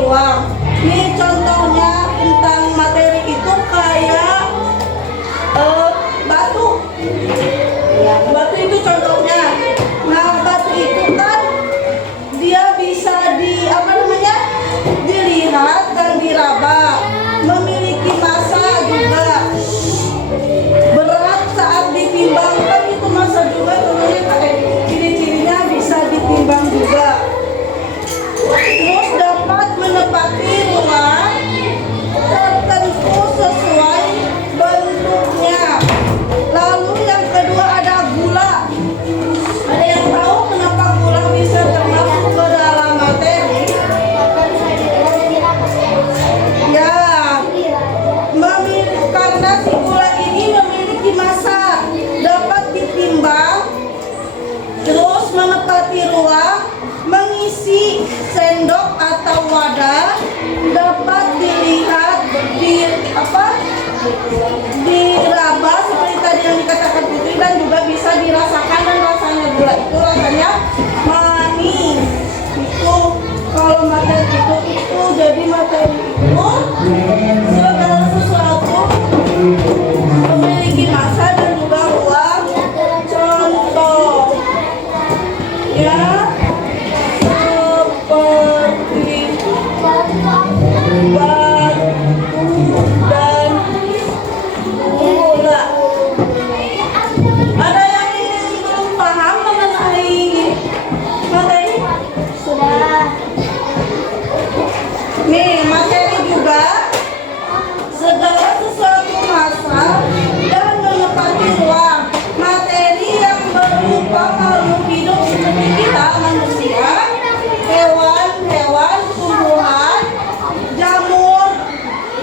ruang. Nih contohnya tentang materi itu kayak batu. Batu itu contohnya. Nah, batu itu kan dia bisa dilihat dan diraba, memiliki massa juga. Berat saat ditimbangkan itu massa juga, ciri-cirinya bisa ditimbang juga. Terus dapat menepati ruang tertentu sesuai bentuknya. Lalu yang kedua ada gula. Ada yang tahu kenapa gula bisa termasuk ke dalam materi? Ya, karena si gula ini memiliki massa, dapat ditimbang, terus menepati ruang, mengisi sendok atau wadah, dapat dilihat diraba seperti tadi yang dikatakan Putri, dan juga bisa dirasakan, dan rasanya gula itu rasanya manis. Itu kalau materi itu jadi materi itu segala sesuatu memiliki massa dan juga ruang. Contoh ya seperti batu dan gula. Ada yang belum paham mengenai materi? Sudah. Nih, materi juga segala sesuatu massa dan menepati ruang. Materi yang berupa makhluk hidup seperti kita, manusia, hewan-hewan, tumbuhan, jamur,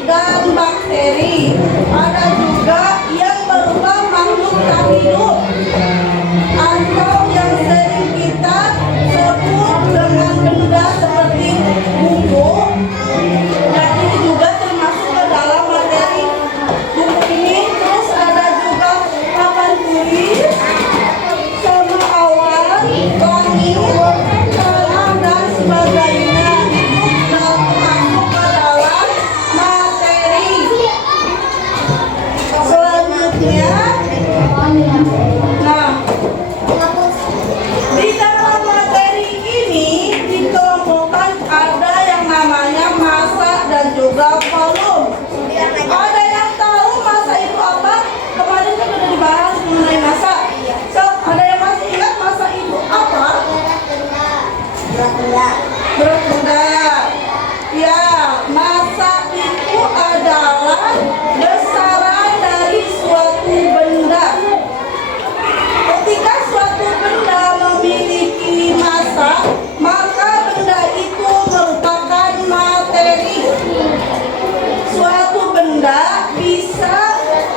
dan bakteri. Ada juga yang berupa makhluk tak hidup atau yang sering kita sebut dengan benda seperti buku. Dan ini juga termasuk ke dalam materi buku ini. Terus ada juga papan tulis, sama awan, langit, tanah, dan sebagainya. Itu termasuk ke dalam materi. Selanjutnya, nah, di dalam materi ini dikelompokkan ada yang namanya massa dan juga volume. Ada yang tahu massa itu apa? Kemarin kan sudah dibahas mengenai massa. So, ada yang masih ingat massa itu apa? Berat benda. Ya, massa itu adalah besaran dari suatu benda. Ketika suatu benda memiliki massa, maka benda itu merupakan materi. Suatu benda bisa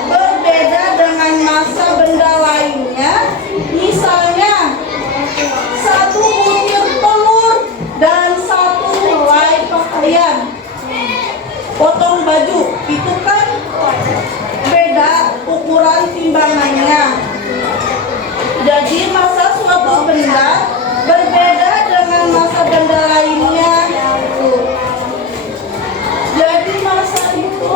berbeda dengan massa benda lainnya. Misalnya, satu butir telur dan satu helai pakaian, potong baju, itu kan beda ukuran timbangannya. Jadi massa suatu benda berbeda dengan massa benda lainnya. Jadi massa itu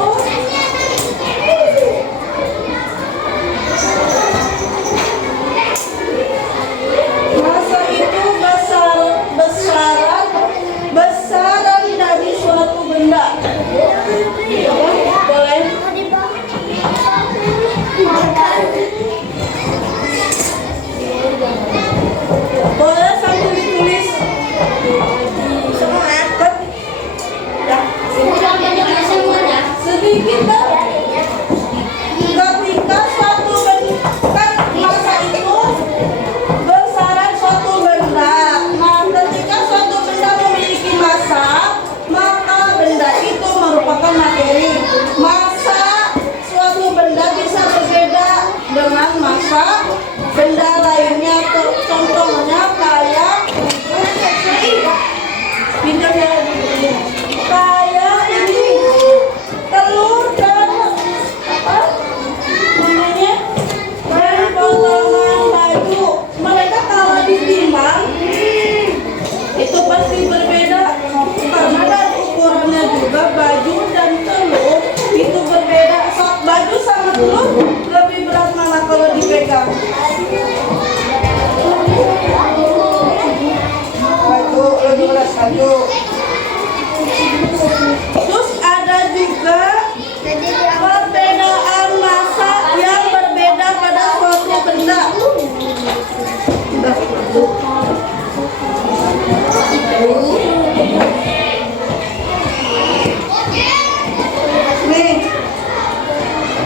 besaran dari suatu benda. Boleh? Boleh sambil ditulis. Semangat. Ya. Sedikit kan? Ketika suatu benda, kan massa itu besaran suatu benda. Nah, ketika suatu benda memiliki massa, maka benda itu merupakan materi. Massa suatu benda bisa berbeda dengan massa benda lainnya. Contohnya kayak pindah ya, kayak ini telur dan apa namanya, dari potongan baju. Mereka kalau ditimbang itu pasti berbeda karena dari baju dan telur itu berbeda. Sok, baju sama telur lebih berat mana kalau dipegang? Baju lebih berat baju. Terus ada juga perbedaan massa yang berbeda pada suatu benda. Nih,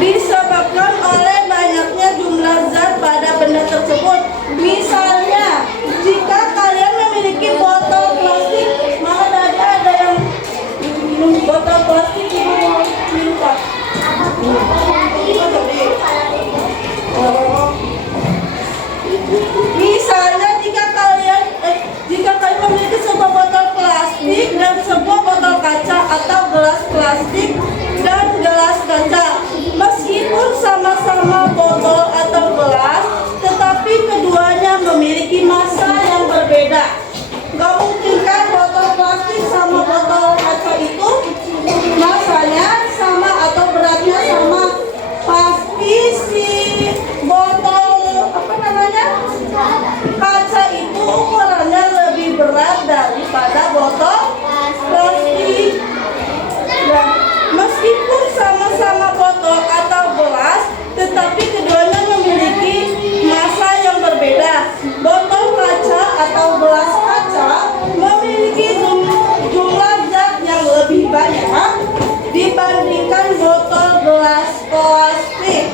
disebabkan oleh banyaknya jumlah zat pada benda tersebut. Misalnya, jika kalian memiliki botol plastik, mana tadi ada yang minum botol plastik di bawah minum. Misalnya jika kalian memiliki sebuah botol plastik dan sebuah botol kaca atau gelas plastik dan gelas kaca, meskipun sama-sama botol atau gelas, tetapi keduanya memiliki massa yang berbeda. Gak mungkin kan botol plastik sama botol kaca itu massanya sama atau beratnya sama. Pasti si botol kaca itu ukurannya lebih berat daripada botol plastik. Dan meskipun sama-sama botol atau gelas, tetapi keduanya memiliki massa yang berbeda. Botol kaca atau gelas kaca memiliki jumlah zat yang lebih banyak dibandingkan botol gelas plastik.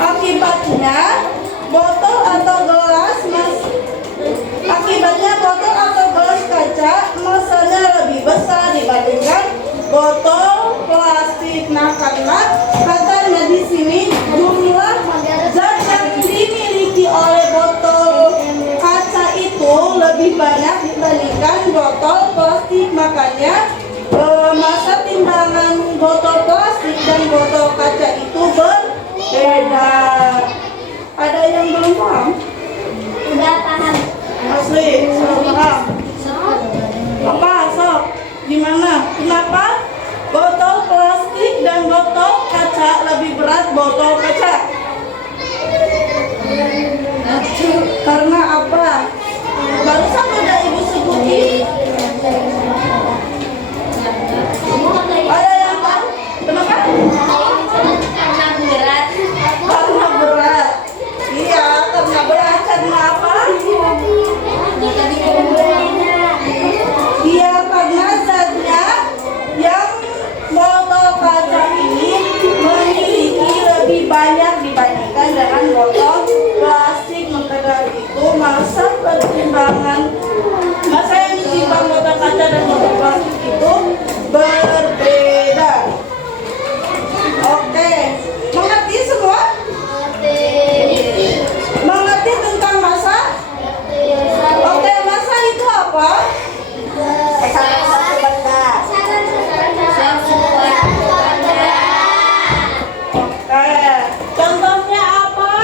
Akibatnya botol atau gelas kaca massanya lebih besar dibandingkan botol plastik. Nah, karena katanya di sini jumlah zat yang dimiliki oleh botol kaca itu lebih banyak dibandingkan botol plastik, makanya massa timbangan botol plastik dan botol kaca itu berbeda. Ada yang belum paham? Udah paham. Asli, sudah paham. Apa, sok? Gimana? Kenapa botol plastik dan botol kaca lebih berat botol kaca? Karena apa? Barusan udah ibu sebutin. Ada yang tahu? Kenapa? Karena berat. Karena berat. Iya, karena berat. Karena apa? Iya, karena zatnya yang botol kaca ini memiliki lebih banyak dibandingkan dengan botol plastik. Maka dari itu massa yang ditimbang botol kaca dan botol plastik itu berbeda. Oke, mengerti semua? Mengerti tentang massa? Oke, massa itu apa? Oke, contohnya apa?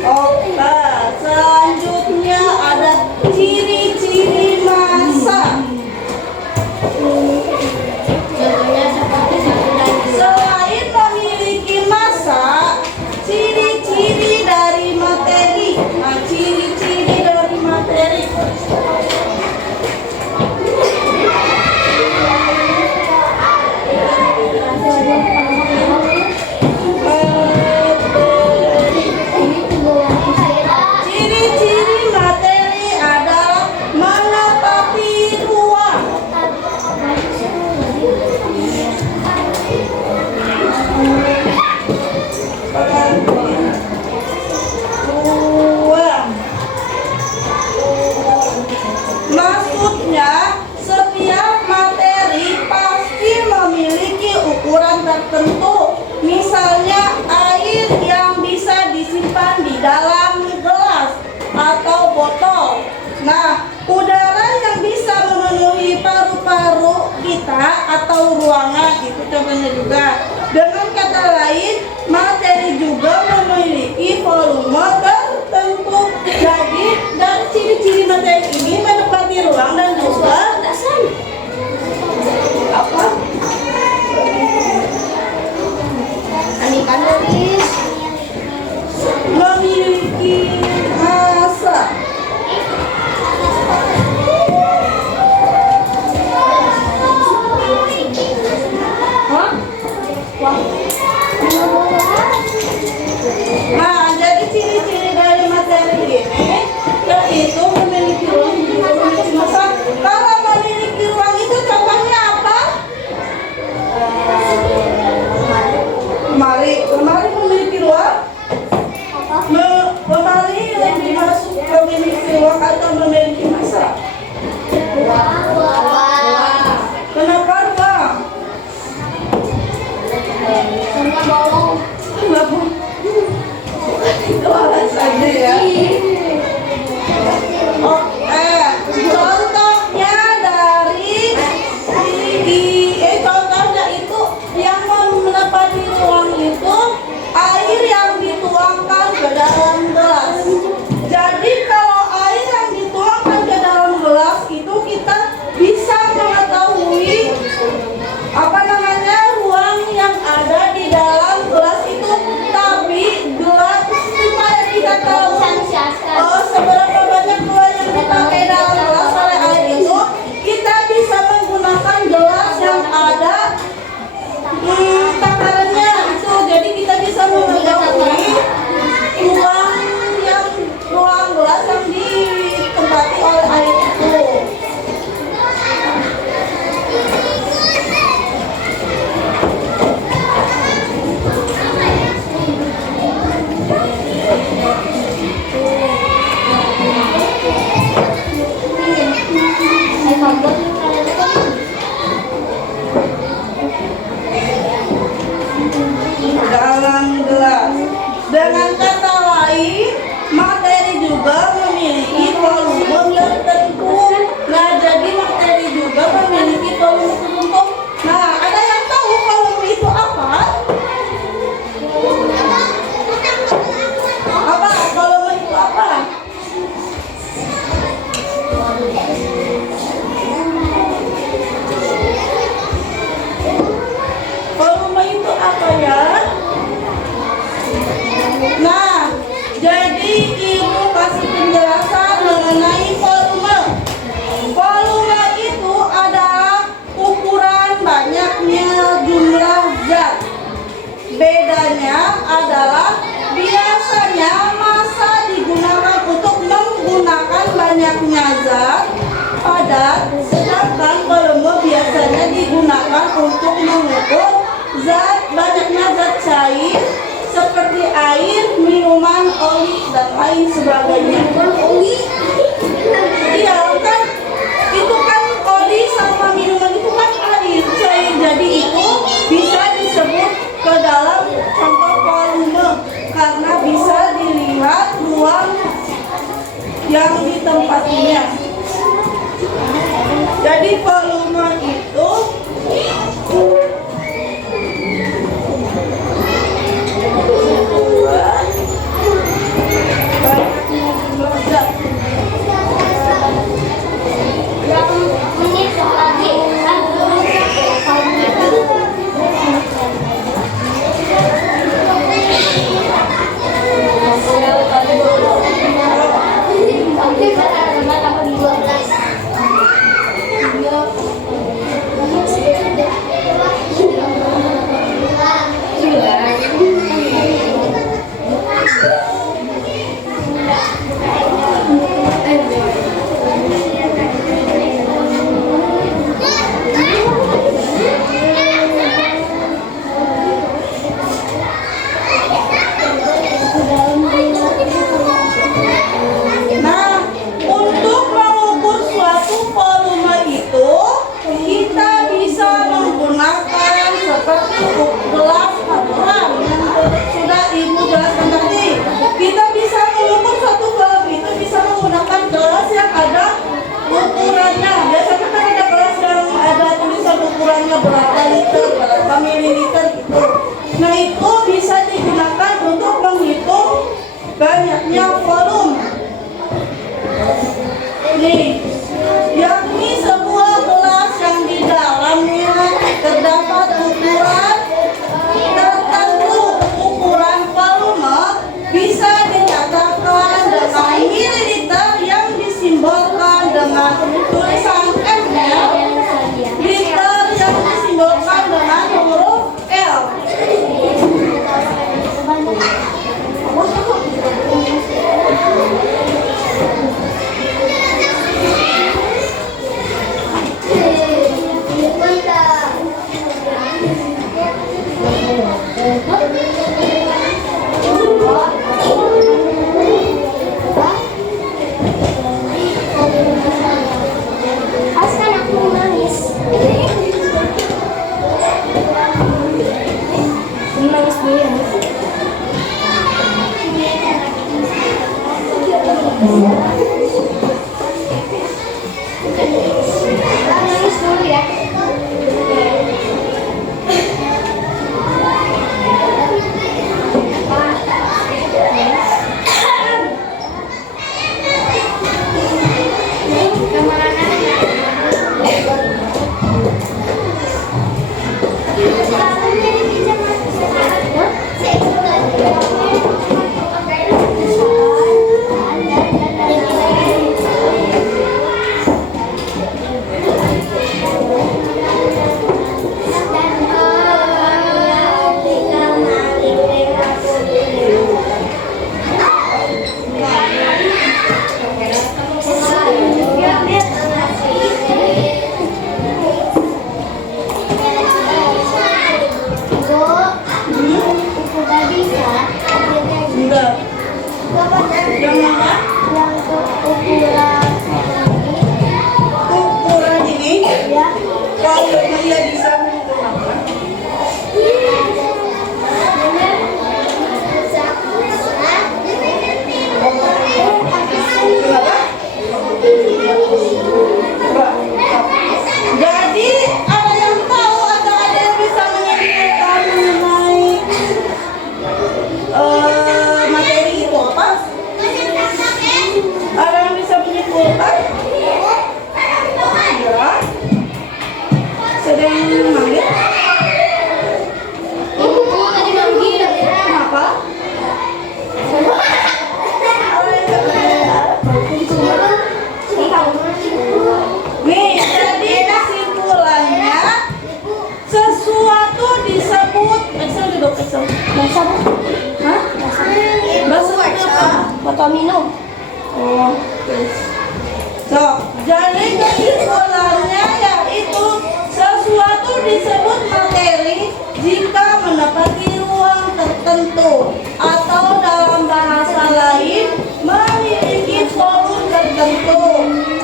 Oke, selanjutnya ada ciri-ciri massa. Selain memiliki massa, ciri-ciri dari materi. Nah, ciri-ciri dari materi. Ciri-ciri materi adalah menepati ruang. Maksudnya, setiap materi pasti memiliki ukuran tertentu. Misalnya, air yang bisa disimpan di dalam gelas atau botol. Nah, udara yang bisa memenuhi paru-paru kita atau ruangan, itu contohnya juga. Dengan kata lain, materi juga memiliki volume tertentu. Jadi, dari ciri-ciri termasuk memiliki uang atau memiliki masa? Kenapa uang? Kenapa? Itu alasannya ya. Oke, contohnya contohnya itu yang menepati uang itu air yang dituangkan ke dalam gelas. Jadi kalau air yang dituangkan ke dalam gelas itu kita bisa mengetahui ruang yang ada di dalam gelas itu. Tapi gelas supaya kita tahu seberapa banyak gula yang dipakai dalam gelas oleh air itu, kita bisa menggunakan gelas yang ada takarannya itu. Jadi kita bisa mengetahui ruang gelas yang ditempati oleh air itu. Dalam gelas. Dengan kata lain, materi juga memiliki volume yang tertentu. Nah, jadi materi juga memiliki volume tertentu. Nah, ada yang tahu volume itu apa? Apa? Volume itu apa? Volume itu apa ya? Nah, jadi ibu kasih penjelasan mengenai volume. Volume itu adalah ukuran banyaknya jumlah zat. Bedanya adalah biasanya massa digunakan untuk menggunakan banyaknya zat padat, sedangkan volume biasanya digunakan untuk mengukur banyaknya zat cair seperti air, minuman, oli, dan lain sebagainya. Iya kan, itu kan oli sama minuman itu kan air cair, jadi itu bisa disebut ke dalam contoh volume karena bisa dilihat ruang yang ditempatinya. Jadi volume itu banyaknya jumlah zat. Berapa liter, berapa mililiter gitu. Nah, itu bisa digunakan untuk menghitung banyaknya volume. Nih, yakni sebuah gelas yang di dalamnya terdapat ukuran tertentu. Ukuran volume bisa dinyatakan dengan mililiter yang disimbolkan dengan tulisan ml, liter yang disimbolkan dengan huruf L. Yang mana? Ukuran ini. Kalau dia bisa menggunakan. Jadi ada yang tahu atau ada yang bisa menyimpulkan mengenai materi itu apa? Ada yang bisa menyimpulkan? Ya. Sedang manggil? Tadi manggil. Kenapa? Nih, jadi kesimpulannya sesuatu disebut Excel duduk Excel. Basah. Hah? Bahasa apa? Botol minum. Oh, so, jadi kesimpulannya yaitu sesuatu disebut materi jika mendapati ruang tertentu atau dalam bahasa lain memiliki volume tertentu.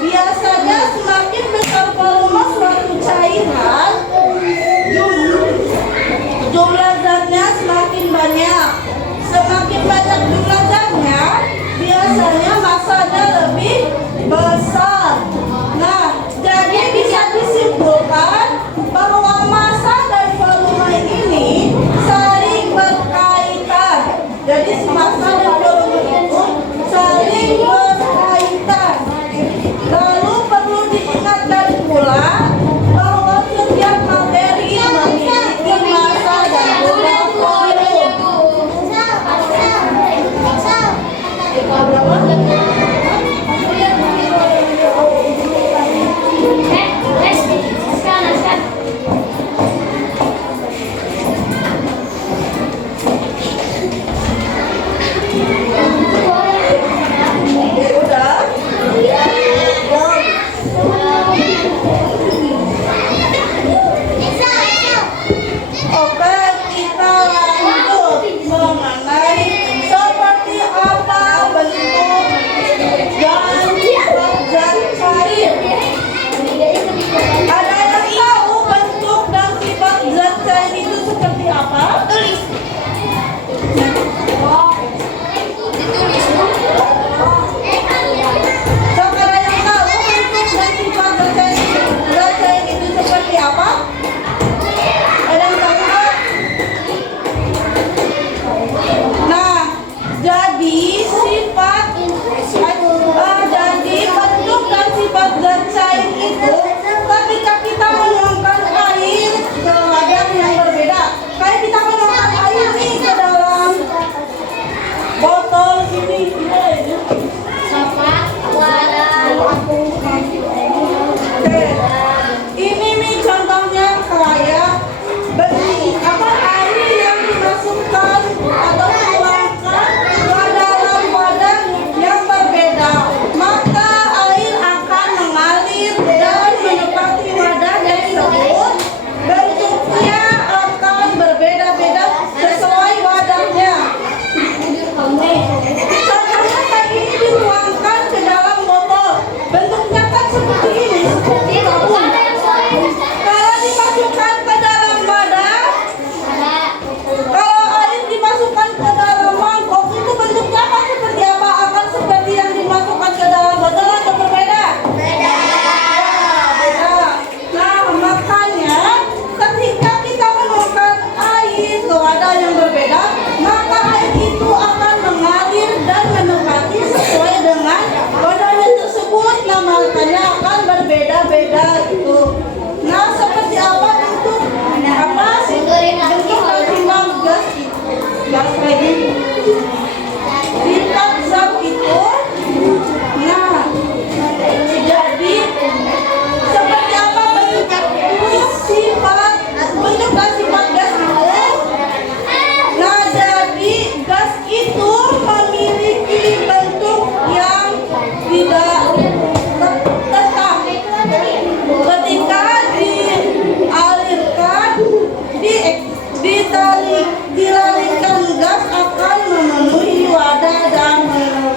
Biasanya semakin besar volume suatu cairan, jumlah zatnya semakin banyak. Semakin banyak jumlah zatnya, biasanya masanya lebih besar. Nah, jadi bisa disimpulkan bahwa massa dan volume ini saling berkaitan. Jadi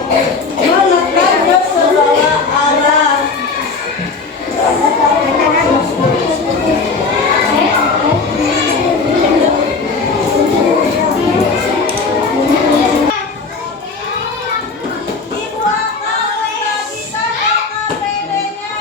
menekan ke segala arah. Ibu akan membagikan KKPD-nya.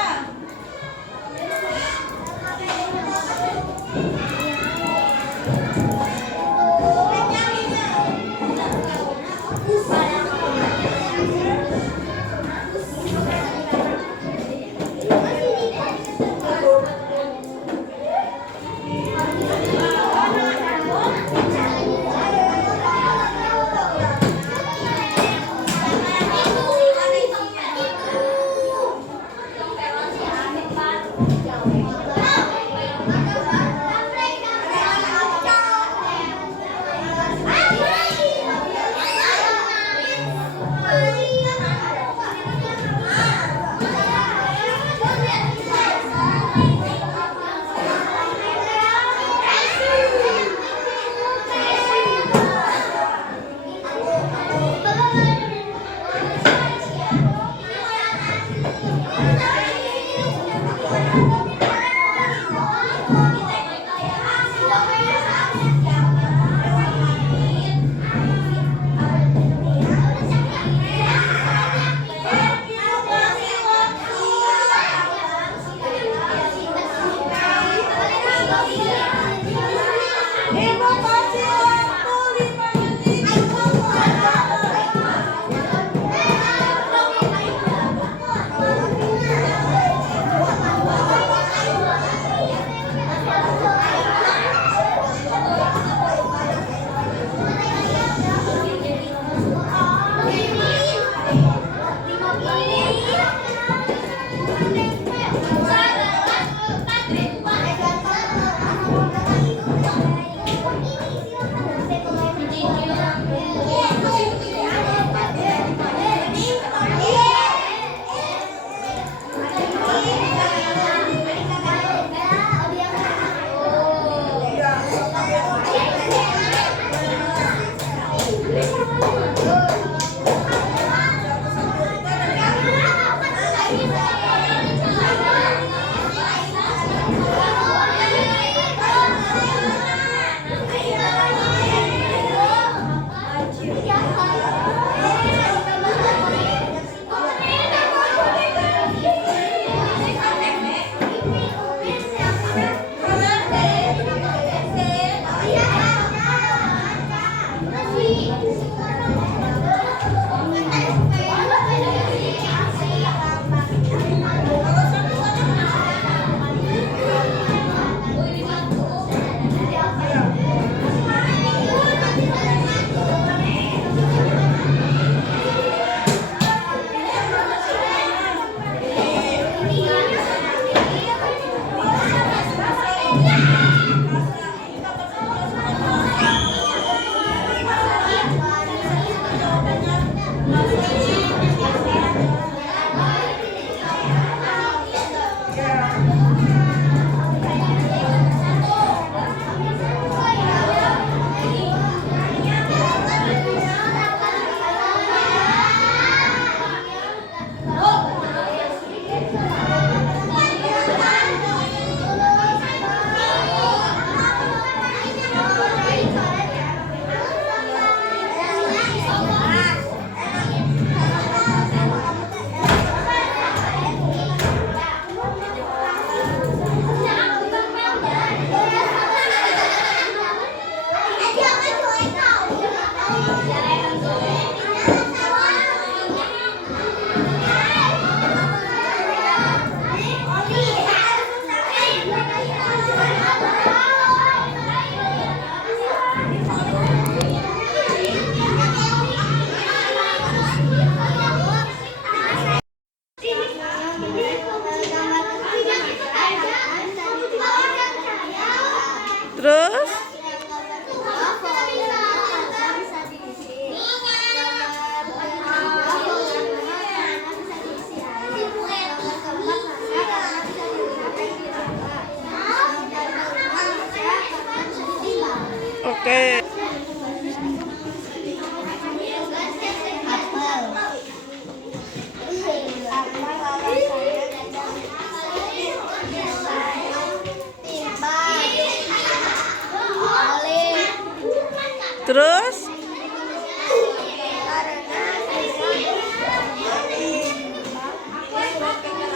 Terus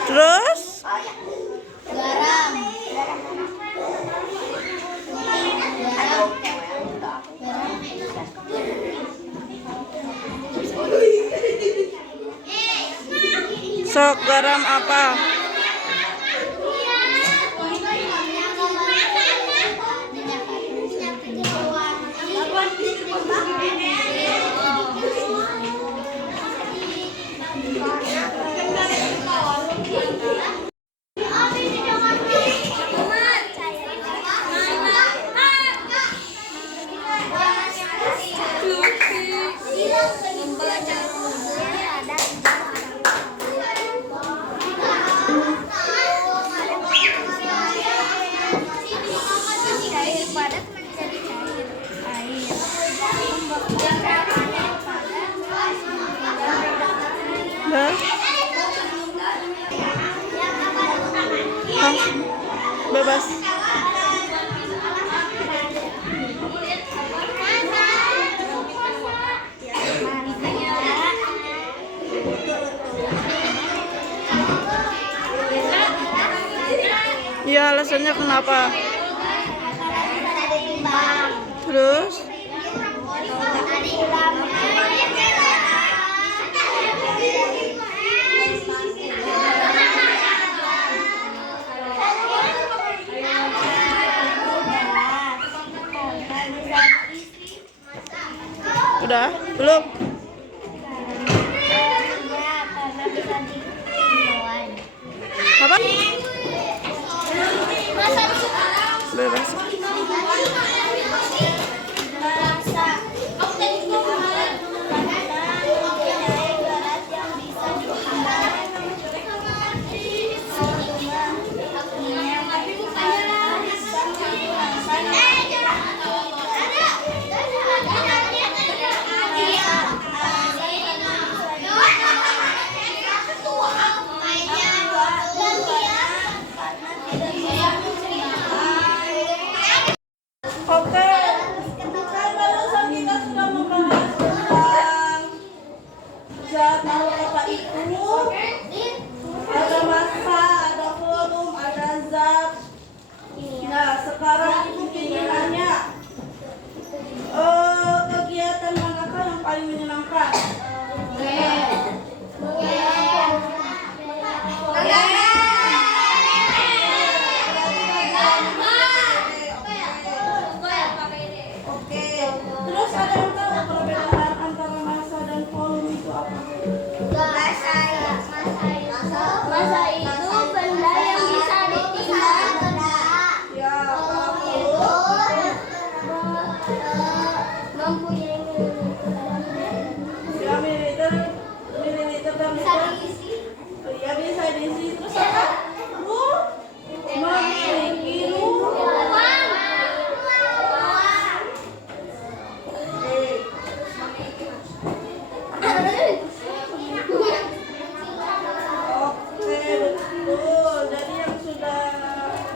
terus Garam. sok garam apa? Cair padat menjadi cair air. Dah. Hah? Bebas. Ya, alasannya kenapa? Terus? Udah? Belum? Apa? Bebas. Oke, kan barusan kita sudah membahas tentang zat makhluk apa itu. Ada massa, ada volume, ada zat. Nah, sekarang ibu ingin nanya, kegiatan manakah yang paling menyenangkan? Oke, terus ada yang tahu perbedaan antara massa dan volume itu apa? Masa itu benda yang bisa ditimbang. Ya, kalau volume Mempunyai ya mililiter dan bisa liter. diisi. Ya bisa diisi. Terus apa? Memiliki ruang. Oke, betul. Jadi yang sudah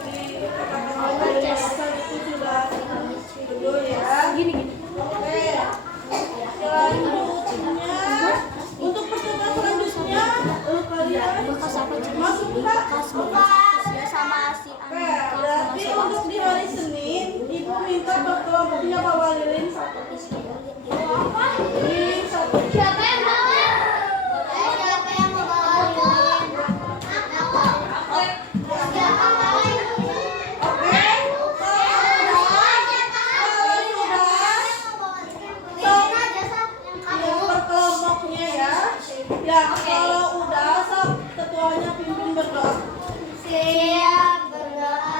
dikatakan oleh massa itu sudah betul ya. Oke. Selanjutnya, untuk pertemuan selanjutnya, kalian masuk Kak? Sama si Oke, berarti untuk di hari Senin, Ibu minta berkelompoknya bawa lilin satu. Lilin satu. Siapa yang bawa? Siapa yang mau bawa lilin? Oke. Kalau sudah, yang berkelompoknya ya. Ya, kalau udah, sok ketuanya pimpin berdoa. Siap berdoa.